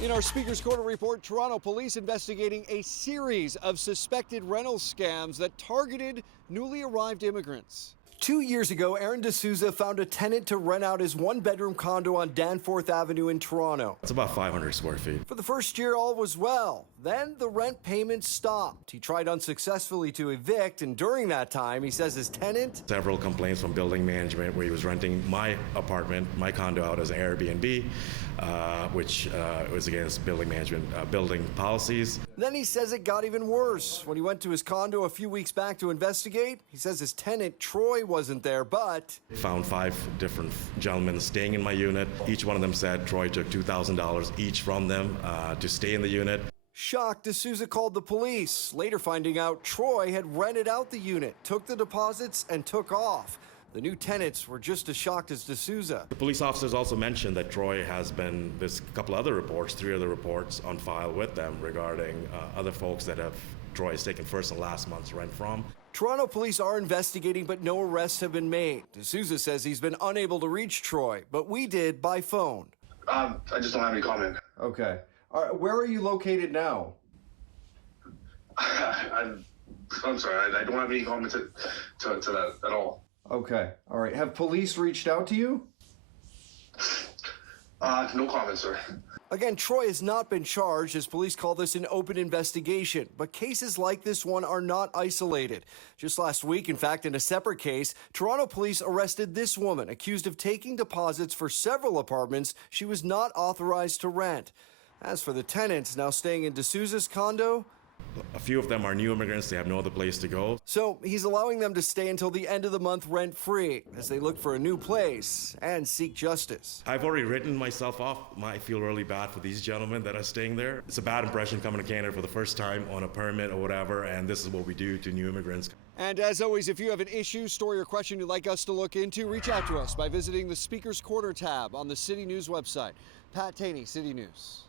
In our Speaker's Corner report, Toronto police investigating a series of suspected rental scams that targeted newly arrived immigrants. 2 years ago, Aaron D'Souza found a tenant to rent out his one-bedroom condo on Danforth Avenue in Toronto. It's about 500 square feet. For the first year, all was well. Then the rent payment stopped. He tried unsuccessfully to evict, and during that time, he says his tenant... Several complaints from building management where he was renting my apartment, my condo out as an Airbnb, which was against building management building policies. Then he says it got even worse. When he went to his condo a few weeks back to investigate, he says his tenant, Troy, wasn't there, but... Found 5 different gentlemen staying in my unit. Each one of them said Troy took $2,000 each from them to stay in the unit. Shocked, D'Souza called the police, later finding out Troy had rented out the unit, took the deposits, and took off. The new tenants were just as shocked as D'Souza. The police officers also mentioned that Troy has been, there's a couple other reports, 3 other reports on file with them regarding other folks that Troy has taken first and last month's rent from. Toronto police are investigating, but no arrests have been made. D'Souza says he's been unable to reach Troy, but we did by phone. I just don't have any comment. Okay. All right, where are you located now? I'm sorry, I don't have any comment to that at all. Okay. All right. Have police reached out to you? No comment, sir. Again, Troy has not been charged, as police call this an open investigation. But cases like this one are not isolated. Just last week, in fact, in a separate case, Toronto police arrested this woman accused of taking deposits for several apartments she was not authorized to rent. As for the tenants now staying in D'Souza's condo, a few of them are new immigrants. They have no other place to go. So he's allowing them to stay until the end of the month rent-free as they look for a new place and seek justice. I've already written myself off. I feel really bad for these gentlemen that are staying there. It's a bad impression coming to Canada for the first time on a permit or whatever, and this is what we do to new immigrants. And as always, if you have an issue, story, or question you'd like us to look into, reach out to us by visiting the Speaker's Corner tab on the City News website. Taney, City News.